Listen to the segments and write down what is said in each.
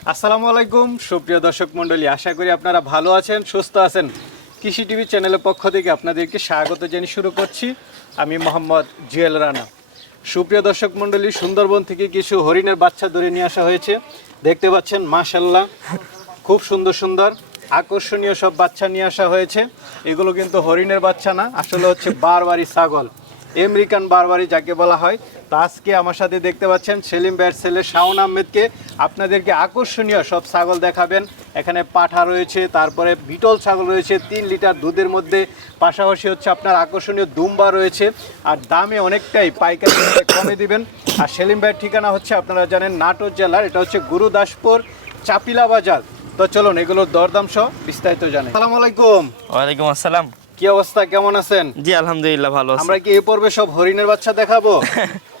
আসসালামু আলাইকুম। সুপ্রিয় দর্শক মণ্ডলী, আশা করি আপনারা ভালো আছেন, সুস্থ আছেন। কৃষি টিভি চ্যানেলের পক্ষ থেকে আপনাদেরকে স্বাগত জানিয়ে শুরু করছি। আমি মোহাম্মদ জুয়েল রানা। সুপ্রিয় দর্শক মণ্ডলী, সুন্দরবন থেকে কিছু হরিণের বাচ্চা ধরে নিয়ে আসা হয়েছে। দেখতে পাচ্ছেন মাশাল্লাহ খুব সুন্দর সুন্দর, আকর্ষণীয় সব বাচ্চা নিয়ে আসা হয়েছে। এগুলো কিন্তু হরিণের বাচ্চা না, আসলে হচ্ছে বারবারি ছাগল। আমেরিকান বারবারি যাকে বলা হয়। তা আজকে আমার সাথে দেখতে পাচ্ছেন সেলিম ব্যাট ছেলে শাওন আহমেদকে। আপনাদেরকে আকর্ষণীয় সব ছাগল দেখাবেন। এখানে পাঠা রয়েছে, তারপরে বিটল ছাগল রয়েছে, তিন লিটার দুধের মধ্যে। পাশাপাশি হচ্ছে আপনার আকর্ষণীয় দুম্বা রয়েছে। আর দামে অনেকটাই পাইকারি কমে দিবেন। আর সেলিম ভাইয়ের ঠিকানা হচ্ছে আপনারা জানেন নাটোর জেলার, এটা হচ্ছে গুরুদাসপুর চাপিলা বাজার। তো চলুন, এগুলোর দরদাম সহ বিস্তারিত জানাই। আসসালামু আলাইকুম। ওয়ালাইকুম আসসালাম। কি অবস্থা? কেমন আছেন? জি আলহামদুলিল্লাহ ভালো আছি। আমরা কি এই পর্বে সব হরিণের বাচ্চা দেখাবো?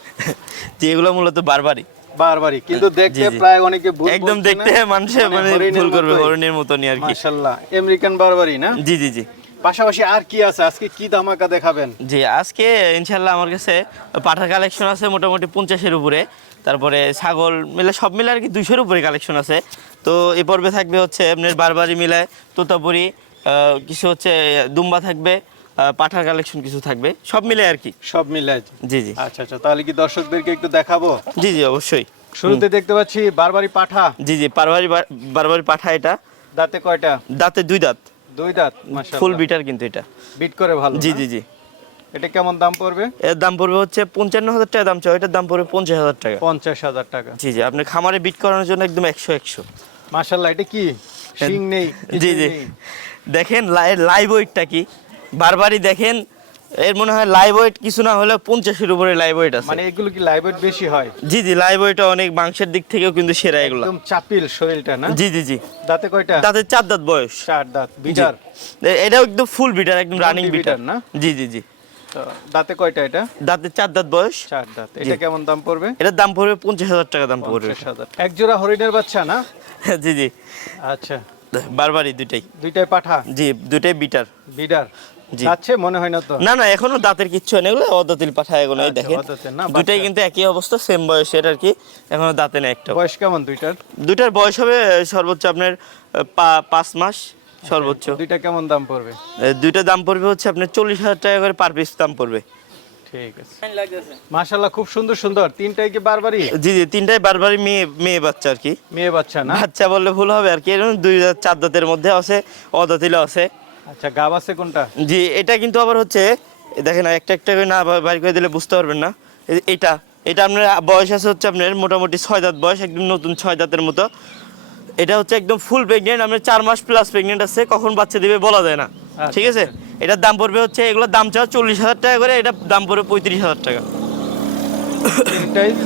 জি এগুলো মূলত বারবারই। বারবারই কিন্তু দেখতে প্রায় অনেকে ভুল একদম দেখতে মানুষে মানে ভুল করবে হরিণের মতনই আর কি। মাশাআল্লাহ আমেরিকান বারবারই না? জি জি জি। পাশাপাশি আর কি আছে? আজকে কি ধামাকা দেখাবেন? জি আজকে ইনশাল্লাহ আমার কাছে পাঠার কালেকশন আছে মোটামুটি পঞ্চাশের উপরে। তারপরে ছাগল মিলে সব মিলে আর কি দুইশোর উপরে কালেকশন আছে। তো এ পর্বে থাকবে হচ্ছে আপনার বারবারি মিলায় তোতাপুরি কিছু হচ্ছে দুম্বা থাকবে পাঠার কালেকশন কিছু থাকবে সব মিলে আর কি। সব মিলে জি জি। আচ্ছা আচ্ছা তাহলে কি দর্শকদেরকে একটু দেখাবো? জি জি অবশ্যই। শুরুতে দেখতে পাচ্ছি বারবারি পাঠা। জি জি বারবারি বারবারি পাঠা এটা। দাঁতে কয়টা? দাঁতে দুই দাঁত। দুই দাঁত মাশাআল্লাহ। ফুল বিটার কিন্তু এটা। বিট করে ভালো জি জি জি। এটা কেমন দাম পড়বে? এর দাম পড়বে হচ্ছে পঞ্চান্ন হাজার টাকা দাম চাও এটার দাম পড়বে পঞ্চাশ হাজার টাকা। পঞ্চাশ হাজার টাকা। জি জি আপনি খামারে বিট করানোর জন্য একদম একশো একশো। মাশাআল্লাহ এটা কি? শিং নেই জি জি। দেখেন লাইভ ওয়েটটা কি? বারবারই দেখেন এর মনে হয় লাইভ ওয়েট কিছু না হলে পঞ্চাশের উপরে লাইভ ওয়েট আছে। মানে এগুলো কি লাইভ ওয়েট বেশি হয়? জি জি লাইভ ওয়েট অনেক মাংসের দিক থেকেও কিন্তু সেরা এগুলো। একদম চাপিল শরীরটা না? জি জি জি। দাঁতে কয়টা? তাদের চার দাঁত বয়স। চার দাঁত বিটার? এটাও একদম ফুল বিটার একদম রানিং বিটার। না? জি জি জি। দাঁতে কয়টা এটা? চার দাঁত বয়স। চার দাঁত। এটা কেমন দাম পড়বে? এটার দাম পড়বে পঞ্চাশ হাজার টাকা দাম পড়বে। এক জোড়া হরিণের বাচ্চা না? জি জি। আচ্ছা। বারবারই দুইটাই। দুইটাই পাঠা? জি দুইটাই বিটার। যাচ্ছে মনে হয় না তো? না না এখনও দাঁতের কিচ্ছু নেই এগুলো অদাতিল পাঠা এগুলো আচ্ছা, দেখেন। দুটাই কিন্তু একই অবস্থা সেম বয়সের আর কি। এখনও দাঁতে নেই একটা। বয়স কেমন দুইটার? দুটার বয়স হবে সর্বোচ্চ আপনার পাঁচ মাস। সর্বোচ্চ। দুইটা কেমন দাম পড়বে? দুইটা দাম পড়বে হচ্ছে আপনার চল্লিশ হাজার টাকা করে পার পিস দাম পড়বে। ঠিক আছে। মাশাল্লাহ খুব সুন্দর সুন্দর। তিনটাই কি বারবারই? জি জি তিনটাই বারবারই মেয়ে মেয়ে বাচ্চা আর কি। মেয়ে বাচ্চা না? বাচ্চা বললে ভুল হবে আর কি এরকম দুই চার দাঁতের মধ্যে আছে অদাতিলও আছে। আচ্ছা গাব আছে কোনটা? জি এটা কিন্তু আবার হচ্ছে দেখেন একটা একটা করে না বাইর করে দিলে বুঝতে পারবেন না। এটা এটা আপনার বয়স আছে হচ্ছে আপনার মোটামুটি ছয় দাঁত বয়স একদম নতুন ছয় দাঁতের মতো। এটা হচ্ছে একদম ফুল প্রেগনেন্ট আপনার চার মাস প্লাস প্রেগনেন্ট আছে কখন বাচ্চা দিবে বলা যায় না। আচ্ছা, ঠিক আছে? এটার দাম পড়বে হচ্ছে এগুলোর দাম চাওয়া চল্লিশ হাজার টাকা করে এটার দাম পড়বে পঁয়ত্রিশ হাজার টাকা।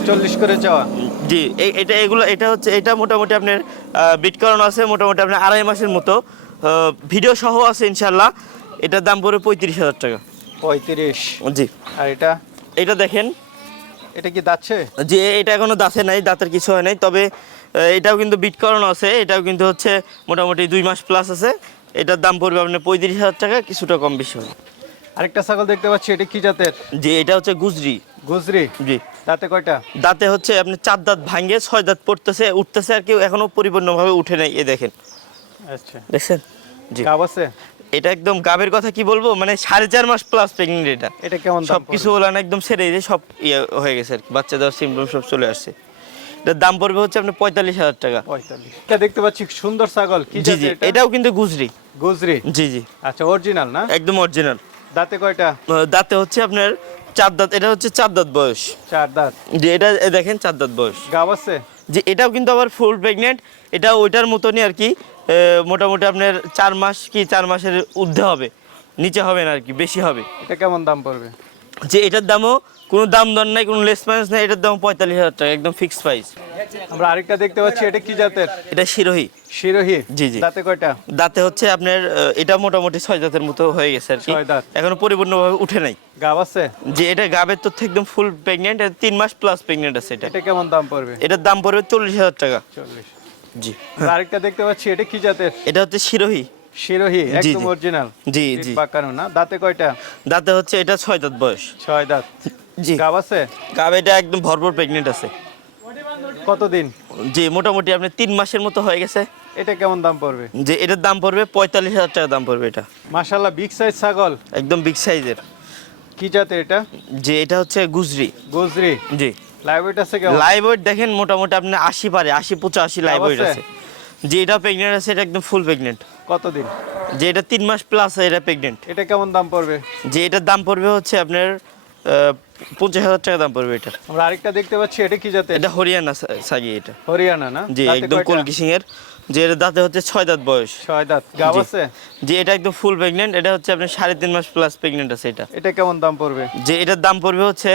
চল্লিশ করে যাওয়া জি এটা এগুলো এটা হচ্ছে এটা মোটামুটি আপনার বিট করানো আছে মোটামুটি আপনার আড়াই মাসের মতো। ভিডিও সহ আছে ইনশাল্লাহ এটার দাম পড়বে পঁয়ত্রিশ হাজার টাকা। পঁয়ত্রিশ। জি। আর এটা? এটা দেখেন। এটা কি দাচ্ছে যে এটা এখনও দাঁতে নাই দাঁতের কিছু হয় নাই তবে এটাও কিন্তু বিট করানো আছে। এটাও কিন্তু হচ্ছে মোটামুটি দুই মাস প্লাস আছে। এটার দাম পড়বে আপনার পঁয়ত্রিশ হাজার টাকা কিছুটা কম বেশি হবে। আরেকটা ছাগল দেখতে পাচ্ছি এটা কি জাতের? যে এটা হচ্ছে গুজরি। গুজরি? জি। দাঁতে কয়টা? দাঁতে হচ্ছে আপনি চার দাঁত ভাঙ্গে ছয় দাঁত পড়তেছে উঠতেছে আর কেউ এখনও পরিপূর্ণভাবে উঠে নাই এ দেখেন। আচ্ছা। দেখছেন? জি। গাব আছে? এটা একদম গাবের কথা কি বলব? মানে সাড়ে চার মাস প্লাস প্রেগনেন্ট এটা। এটা কেমন সব কিছু হলো না একদম সেরে সব ইয়ে হয়ে গেছে আর কি। বাচ্চা দেওয়ার সিমটম সব চলে আসছে। এটার দাম পড়বে হচ্ছে আপনার পঁয়তাল্লিশ হাজার টাকা। পঁয়তাল্লিশ। এটা দেখতে পাচ্ছি সুন্দর ছাগল। কি জি জি। এটাও কিন্তু গুজরি। গুজরি? জি জি। আচ্ছা অরিজিনাল না? একদম অরিজিনাল দাঁতে কয়টা? দাঁতে হচ্ছে আপনার চার দাঁত। এটা হচ্ছে চার দাঁত বয়স। চার দাঁত। যে এটা দেখেন চার দাঁত বয়স। গাব আছে? যে এটাও কিন্তু আবার ফুল প্রেগনেন্ট এটা ওইটার মতনই আর কি। মোটামুটি আপনার চার মাস কি চার মাসের ঊর্ধ্বে হবে। নিচে হবে না আর কি বেশি হবে। এটা কেমন দাম পড়বে? যে এটার দামও কোনো দাম দর নাই কোনো লেস মাইনাস নাই এটার দাম পঁয়তাল্লিশ হাজার টাকা একদম ফিক্সড প্রাইস আমরা আরেকটা দেখতে পাচ্ছি এটা কি জাতের? এটা শিরোহী। শিরোহী? জি, জি। দাঁতে কয়টা? দাঁতে হচ্ছে আপনার এটা মোটামুটি ছয় দাঁতের মতো হয়ে গেছে আর কি। এখনও পরিপূর্ণভাবে উঠে নাই। গাব আছে? যে এটা গাবের তথ্য একদম ফুল প্রেগনেন্ট তিন মাস প্লাস প্রেগনেন্ট আছে এটা। এটা কেমন দাম পড়বে? এটার দাম পড়বে চল্লিশ হাজার টাকা। চল্লিশ। জি। আরেকটা দেখতে পাচ্ছি এটা কি জাতের? এটা হচ্ছে শিরোহী। শিরোহী একদম। অরিজিনাল জি জি। পাকানো না। দাঁতে কয়টা? দাঁতে হচ্ছে এটা ছয় দাঁত বয়স। ছয় দাঁত। জি। গাব আছে? গাব এটা একদম ভরপুর প্রেগনেন্ট আছে। কতদিন? যে মোটামুটি আপনার তিন মাসের মতো হয়ে গেছে। এটা কেমন দাম পড়বে? যে এটার দাম পড়বে পঁয়তাল্লিশ হাজার টাকা দাম পড়বে এটা। মাশাল্লাহ বিগ সাইজ ছাগল? একদম বিগ সাইজের কি জাতের এটা? যে এটা হচ্ছে গুজরি। গুজরি? জি। লাইভ ওয়েট আছে কেমন? লাইভ ওয়েট দেখেন মোটামুটি আপনি আশি পারে আশি পঁচাশি লাইভ ওয়েট আছে? আছে। যে এটা প্রেগনেন্ট আছে এটা একদম ফুল প্রেগনেন্ট কতদিন? যে এটা তিন মাস প্লাস এটা প্রেগনেন্ট এটা কেমন দাম পড়বে? যে এটার দাম পড়বে হচ্ছে আপনার পঞ্চাশ হাজার টাকা দাম পড়বে এটা। আমরা আরেকটা দেখতে পাচ্ছি এটা কি জাতের? এটা হরিয়ানা সাগি এটা। হরিয়ানা না? জি দাঁতে একদম? কলকি এর যে দাঁতে হচ্ছে ছয় দাঁত বয়স। ছয় দাঁত। গাব আছে? যে এটা একদম ফুল প্রেগনেন্ট এটা হচ্ছে আপনার সাড়ে তিন মাস প্লাস প্রেগনেন্ট আছে এটা। এটা কেমন দাম পড়বে? যে এটার দাম পড়বে হচ্ছে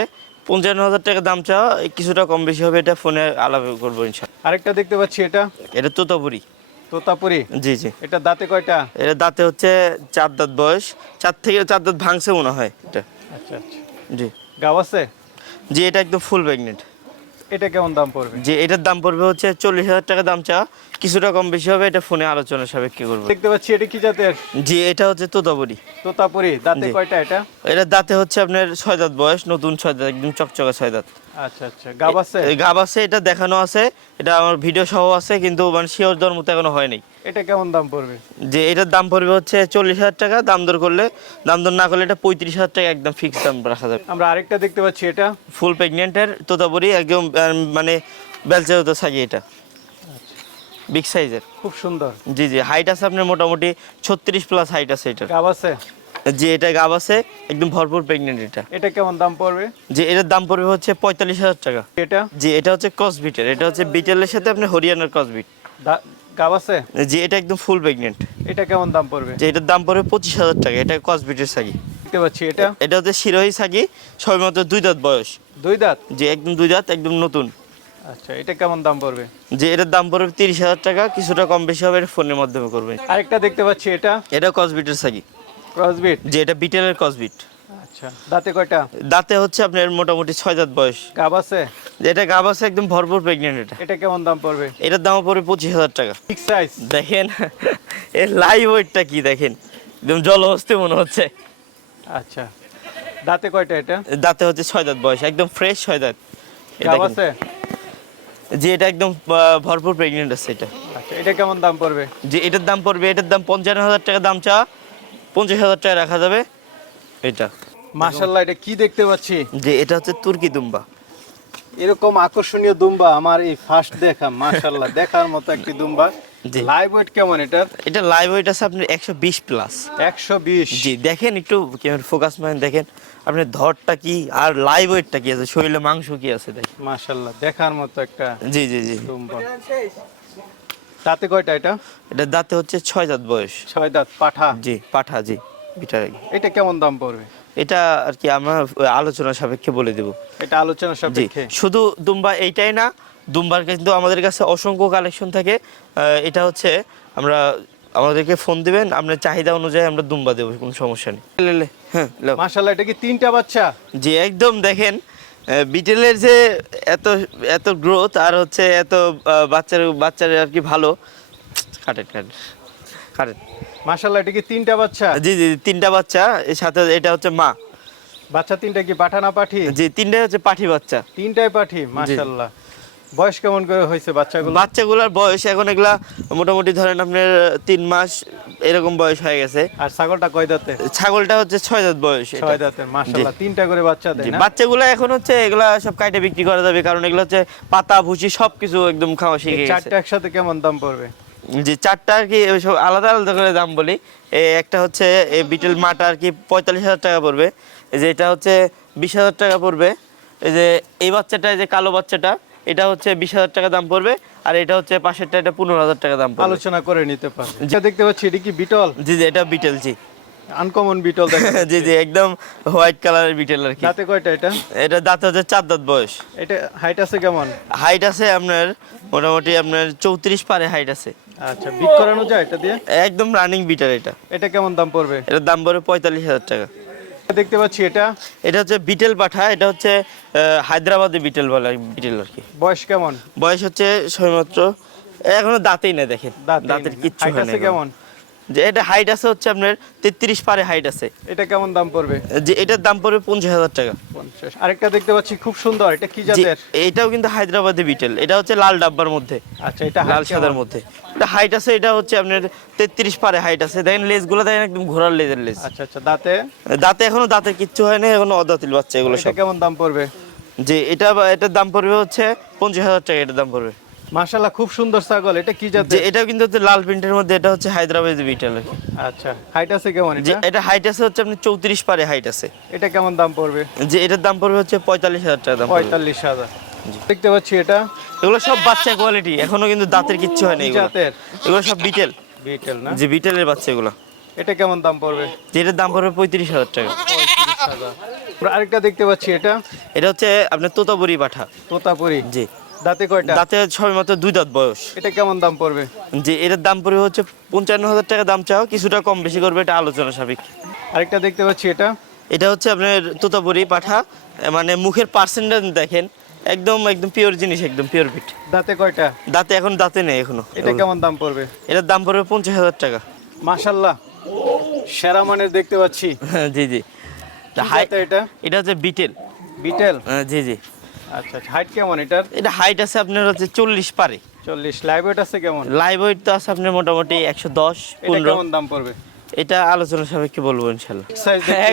পঞ্চান্ন হাজার টাকা দাম চাওয়া কিছুটা কম বেশি হবে এটা ফোনে আলাপ করব ইনশাল্লাহ আরেকটা দেখতে পাচ্ছি এটা? এটা তোতাপুরি। তোতাপুরি? জি জি। এটা দাঁতে কয়টা? এটা দাঁতে হচ্ছে চার দাঁত বয়স চার থেকে চার দাঁত ভাঙছে মনে হয় এটা। আচ্ছা আচ্ছা। জি। গাব আছে? যে এটা একদম ফুল প্রেগনেন্ট এটা কেমন দাম পড়বে? যে এটার দাম পড়বে হচ্ছে চল্লিশ হাজার টাকা দাম চা। কিছুটা কম বেশি হবে এটা ফোনে আলোচনা সাপেক্ষে করব। দেখতে পাচ্ছি এটা কি জাতের? যে এটা হচ্ছে তোতাপুরি। তোতাপুরি দাঁতে কয়টা এটা? এটা দাঁতে হচ্ছে আপনার ছয় দাঁত বয়স নতুন ছয় দাঁত একদম চকচকা ছয় দাঁত। আচ্ছা আচ্ছা। গাব আছে? গাব আছে এটা দেখানো আছে এটা আমার ভিডিও সহ আছে কিন্তু মানে শিওর দর মতো এখনও হয়নি এটা কেমন দাম পড়বে? যে এটার দাম পড়বে হচ্ছে চল্লিশ হাজার টাকা দাম দর করলে দাম দর না করলে এটা পঁয়ত্রিশ হাজার টাকা একদম ফিক্স দাম রাখা যাবে। আমরা আরেকটা দেখতে পাচ্ছি এটা। ফুল প্রেগনেন্টের তোতাপুরি একদম মানে বেলচা হতো সাগি এটা। বিগ সাইজের খুব সুন্দর। জি জি হাইট আছে আপনার মোটামুটি ছত্রিশ প্লাস হাইট আছে এটার। গাব আছে? যে এটা গাব আছে একদম ভরপুর প্রেগনেন্ট এটা। এটা কেমন দাম পড়বে? যে এটার দাম পড়বে হচ্ছে পঁয়তাল্লিশ হাজার টাকা। এটা? যে এটা হচ্ছে ক্রসবিটের এটা হচ্ছে বিটেলের সাথে আপনি হরিয়ানার ক্রসবিট দা- গাব আছে? যে এটা একদম ফুল প্রেগনেন্ট এটা কেমন দাম পড়বে? যে এটার দাম পড়বে পঁচিশ হাজার টাকা। এটা ক্রসবিটের সাগি দেখতে পাচ্ছি এটা? এটা হচ্ছে শিরোহী সাগি সবেমাত্র দুই দাঁত বয়স। দুই দাঁত? যে একদম দুই দাঁত একদম নতুন। আচ্ছা এটা কেমন দাম পড়বে? যে এটার দাম পড়বে তিরিশ হাজার টাকা কিছুটা কম বেশি হবে এটা ফোনের মাধ্যমে করবে। আরেকটা দেখতে পাচ্ছি এটা? এটা ক্রসবিটের সাগি ক্রসবিট যে এটা বিটেলের ক্রসবিট আচ্ছা দাঁতে কয়টা? দাঁতে হচ্ছে আপনার মোটামুটি ছয় দাঁত বয়স। গাব আছে? যে এটা গাব আছে একদম ভরপুর প্রেগনেন্ট এটা। এটা কেমন দাম পড়বে? এটার দাম পড়বে পঁচিশ হাজার টাকা। ঠিক সাইজ দেখেন এর লাইভ ওয়েটটা কি দেখেন। একদম জলহস্তি মনে হচ্ছে। আচ্ছা দাঁতে কয়টা এটা? দাঁতে হচ্ছে ছয় দাঁত বয়স একদম ফ্রেশ ছয় দাঁত। গাব আছে? যে এটা একদম ভরপুর প্রেগনেন্ট আছে এটা। আচ্ছা এটা কেমন দাম পড়বে? যে এটার দাম পড়বে এটার দাম পঞ্চান্ন হাজার টাকা দাম চা পঞ্চাশ হাজার টাকা রাখা যাবে। এটা। মাশাল্লাহ এটা কি দেখতে পাচ্ছি? যে এটা হচ্ছে তুর্কি দুম্বা। এরকম আকর্ষণীয় দুম্বা আমার এই ফার্স্ট দেখা মাশাল্লাহ দেখার মতো একটি দুম্বা। লাইভ ওয়েট কেমন এটা এটা লাইভ ওয়েট আছে আপনার একশো বিশ প্লাস একশো বিশ। জি দেখেন একটু ফোকাস মাইন দেখেন। আপনার ধরটা কি আর লাইভ ওয়েটটা কি আছে? শরীরে মাংস কি আছে দেখেন। মাশাল্লাহ দেখার মতো একটা জি জি জি। দুম্বা। দাঁতে কয়টা এটা? এটা দাঁতে হচ্ছে ছয় দাঁত বয়স। ছয় দাঁত পাঠা। জি পাঠা জি। বিটার এটা কেমন দাম পড়বে? এটা আর কি আমরা আলোচনা সাপেক্ষে বলে দেব। এটা আলোচনা সাপেক্ষে? শুধু দুম্বা এইটাই না দুম্বার কিন্তু আমাদের কাছে অসংখ্য কালেকশন থাকে। এটা হচ্ছে আমরা আমাদেরকে ফোন দিবেন আপনার চাহিদা অনুযায়ী আমরা দুম্বা দেবো কোনো সমস্যা নেই। হ্যাঁ। মাশাল্লাহ এটা কি তিনটা বাচ্চা? জি একদম দেখেন বিটেলের যে এত এত গ্রোথ আর হচ্ছে এত বাচ্চার বাচ্চার আর কি ভালো কাটেন কাটেন মাশাল্লাহ এটা কি তিনটা বাচ্চা? জি জি তিনটা বাচ্চা এর সাথে এটা হচ্ছে মা। বাচ্চা তিনটা কি পাঠা না পাঠি? জি তিনটাই হচ্ছে পাঠি বাচ্চা। তিনটাই পাঠি বয়স কেমন করে হয়েছে বাচ্চাগুলো? বাচ্চাগুলোর বয়স এখন এগুলা মোটামুটি ধরেন আপনার তিন মাস এরকম বয়স হয়ে গেছে। আর ছাগলটা কয় দাঁতে ছাগলটা হচ্ছে ছয় দাঁত বয়স। ছয় দাঁতের তিনটা করে বাচ্চা দেয় না? বাচ্চাগুলো এখন হচ্ছে এগুলা সব কাইটে বিক্রি করা যাবে কারণ এগুলো হচ্ছে পাতা ভুসি সবকিছু একদম খাওয়া শিখে গেছে। চারটা একসাথে কেমন দাম পড়বে? যে চারটা আর কি আলাদা আলাদা করে দাম বলি। একটা হচ্ছে বিটেল মাটা আর কি পঁয়তাল্লিশ হাজার টাকা পড়বে। এই যে এটা হচ্ছে বিশ হাজার টাকা পড়বে। এই যে এই বাচ্চাটা যে কালো বাচ্চাটা এটা হচ্ছে বিশ হাজার টাকা দাম পড়বে। আর এটা হচ্ছে পাশেরটা এটা পনেরো হাজার টাকা দাম পড়বে। আলোচনা করে নিতে পারবে যেটা দেখতে পাচ্ছি এটা কি বিটল? জি জি এটা বিটেল জি। Uncommon beetle. জি জি একদম হোয়াইট কালারের বিটেল আর কি। দাঁতে কয়টা এটা? এটা দাঁত হচ্ছে চার দাঁত বয়স। এটা হাইট আছে কেমন? হাইট আছে আপনার মোটামুটি আপনার চৌত্রিশ পারে হাইট আছে। আচ্ছা বিট করানো যায় এটা দিয়ে? একদম রানিং বিটার এটা। এটা কেমন দাম পড়বে? এটার দাম পড়বে পঁয়তাল্লিশ হাজার টাকা। দেখতে পাচ্ছি এটা। এটা হচ্ছে বিটেল পাঠা এটা হচ্ছে হায়দ্রাবাদে বিটেল বলে বিটেল আর কি। বয়স কেমন? বয়স হচ্ছে সবেমাত্র এখনও দাঁতেই না দেখেন। দাঁতের কিচ্ছু হয় না কেমন? যে এটা হাইট আছে হচ্ছে আপনার তেত্রিশ পারে হাইট আছে। এটা কেমন দাম পড়বে? যে এটার দাম পড়বে পঞ্চাশ হাজার টাকা। পঞ্চাশ। আরেকটা দেখতে পাচ্ছি খুব সুন্দর এটা কি জাতের? এটাও কিন্তু হায়দ্রাবাদে বিটেল। এটা হচ্ছে লাল ডাব্বার মধ্যে। আচ্ছা এটা লাল সাদার মধ্যে। এটা হাইট আছে এটা হচ্ছে আপনার তেত্রিশ পারে হাইট আছে। দেখেন লেজগুলো দেখেন একদম ঘোড়ার লেজের লেজ। আচ্ছা আচ্ছা দাঁতে? দাঁতে এখনও দাঁতে কিচ্ছু হয় না এখনও অদাতিল বাচ্চা এগুলো সব। কেমন দাম পড়বে? যে এটা এটার দাম পড়বে হচ্ছে পঞ্চাশ হাজার টাকা এটার দাম পড়বে। মাশাআল্লাহ খুব সুন্দর ছাগল। এটা কি জাতের? এটাও কিন্তু লাল প্রিন্টের মধ্যে এটা হচ্ছে হায়দ্রাবাদি বিটেল আচ্ছা হাইট আছে কেমন এটা? এটা হাইট আছে হচ্ছে আপনি চৌত্রিশ পারে হাইট আছে। এটা কেমন দাম পড়বে? যে এটার দাম পড়বে হচ্ছে পঁয়তাল্লিশ হাজার টাকা দাম পড়বে। পঁয়তাল্লিশ হাজার। দেখতে পাচ্ছি এটা। এগুলো সব বাচ্চা কোয়ালিটি এখনও কিন্তু দাঁতের কিচ্ছু হয় না এগুলো। এগুলো সব বিটেল। বিটেল না? যে বিটেলের বাচ্চা এগুলো। এটা কেমন দাম পড়বে? এটার দাম পড়বে পঁয়ত্রিশ হাজার টাকা। পঁয়ত্রিশ হাজার। আরেকটা দেখতে পাচ্ছি এটা। এটা হচ্ছে আপনার তোতাবুরি পাঠা। তোতাপুরি। জি। দাঁতে কয়টা? দাঁতে সবে মাত্র দুই দাঁত বয়স। এটা কেমন দাম পড়বে? যে এটার দাম পড়বে হচ্ছে পঞ্চান্ন হাজার টাকা দাম চাও কিছুটা কম বেশি করবে এটা আলোচনা সাপেক্ষে। আরেকটা দেখতে পাচ্ছি এটা। এটা হচ্ছে আপনার তোতাবুরি পাঠা মানে মুখের পার্সেন্টেজ দেখেন একদম একদম পিওর জিনিস একদম পিওর পিট দাঁতে কয়টা? দাঁতে এখন দাঁতে নেই এখনও। এটা কেমন দাম পড়বে? এটার দাম পড়বে পঞ্চাশ হাজার টাকা। মাশাল্লাহ সেরা মানের দেখতে পাচ্ছি। জি জি। জাতের এটা? এটা হচ্ছে বিটেল। বিটেল? আহ, জি জি। আচ্ছা হাইট কেমন এটার? এটা হাইট আছে আপনার হচ্ছে চল্লিশ পারে। চল্লিশ। লাইভ ওয়েট আছে কেমন? লাইভ ওয়েট তো আছে আপনার মোটামুটি একশো দশ পনেরো। কেমন দাম পড়বে? এটা আলোচনা সাপেক্ষে বলব ইনশাল্লাহ।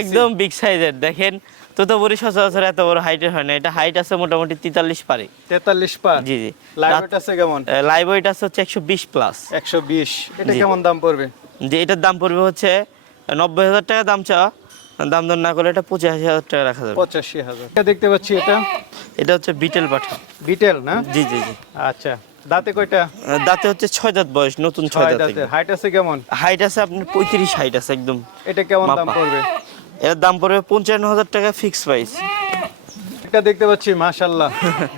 একদম বিগ সাইজের দেখেন তো তো বলি সচরাচর এত বড় হাইটের হয় না। এটা হাইট আছে মোটামুটি তেতাল্লিশ পারে। তেতাল্লিশ পার? জি জি। লাইভ ওয়েট আছে কেমন? লাইভ ওয়েট আছে হচ্ছে একশো বিশ প্লাস একশো বিশ। এটা কেমন দাম পড়বে? যে এটার দাম পড়বে হচ্ছে নব্বই হাজার টাকা দাম চাওয়া। দাম দর না করলে এটা পঁচাশি হাজার টাকা রাখা যাবে। পঁচাশি হাজার। এটা দেখতে পাচ্ছি এটা? এটা হচ্ছে বিটেল পাঠা। বিটেল না? জি জি জি। আচ্ছা দাঁতে কয়টা? দাঁতে হচ্ছে ছয় দাঁত বয়স নতুন ছয় দাঁত হাইট আছে কেমন? হাইট আছে আপনার পঁয়ত্রিশ হাইট আছে একদম। এটা কেমন দাম পড়বে? এর দাম পড়বে পঞ্চান্ন হাজার টাকা ফিক্স প্রাইস এটা দেখতে পাচ্ছি মাশাল্লাহ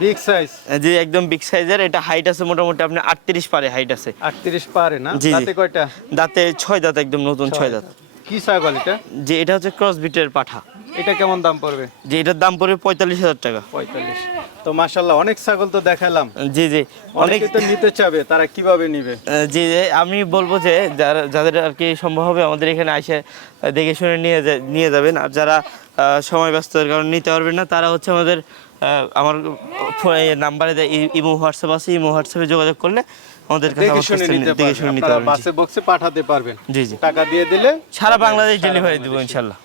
বিগ সাইজ যে একদম বিগ সাইজের এটা হাইট আছে মোটামুটি আপনার আটত্রিশ পারে হাইট আছে। আটত্রিশ পারে না? জি, জি। দাঁতে কয়টা? দাঁতে ছয় দাঁত একদম নতুন ছয় দাঁত। কি ছাগল এটা? যে এটা হচ্ছে ক্রস বিটের পাঠা। এটা কেমন দাম পড়বে? যে এটার দাম পড়বে পঁয়তাল্লিশ হাজার টাকা। পঁয়তাল্লিশ। তো মাশাল্লাহ অনেক ছাগল তো দেখালাম। জি জি। অনেক তো নিতে চাবে তারা কীভাবে নিবে? জি জি, আমি বলব যে যারা যাদের আর কি সম্ভব হবে আমাদের এখানে এসে দেখে শুনে নিয়ে নিয়ে যাবেন। আর যারা সময় ব্যস্ততার কারণে নিতে পারবেন না তারা হচ্ছে আমাদের আমার নাম্বারে ইমো হোয়াটসঅ্যাপ আছে ইমো হোয়াটসঅ্যাপে যোগাযোগ করলে আমাদের দেখে শুনে নিতে পারবেন আপনারা বাসে বক্সে পাঠাতে পারবেন। জি জি। টাকা দিয়ে দিলে সারা বাংলাদেশ ডেলিভারি দেবো ইনশাল্লাহ।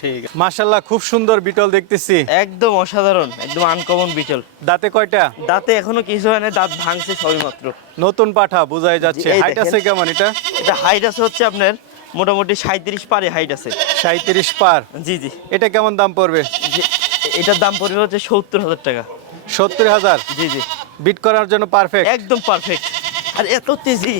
ঠিক আছে। মাশাল্লাহ খুব সুন্দর বিটল দেখতেছি। একদম অসাধারণ একদম আনকমন বিটল। দাঁতে কয়টা? দাঁতে এখনও কিছু হয় না দাঁত ভাঙছে সবই মাত্র। নতুন পাঠা বোঝাই যাচ্ছে। হাইট আছে কেমন এটা? এটা হাইট আছে হচ্ছে আপনার মোটামুটি সাঁত্রিশ পারে হাইট আছে। সাঁত্রিশ পার। জি জি। এটা কেমন দাম পড়বে? এটার দাম পড়বে হচ্ছে সত্তর হাজার টাকা। সত্তর হাজার? জি জি। বিট করার জন্য পারফেক্ট একদম পারফেক্ট আর এত তেজি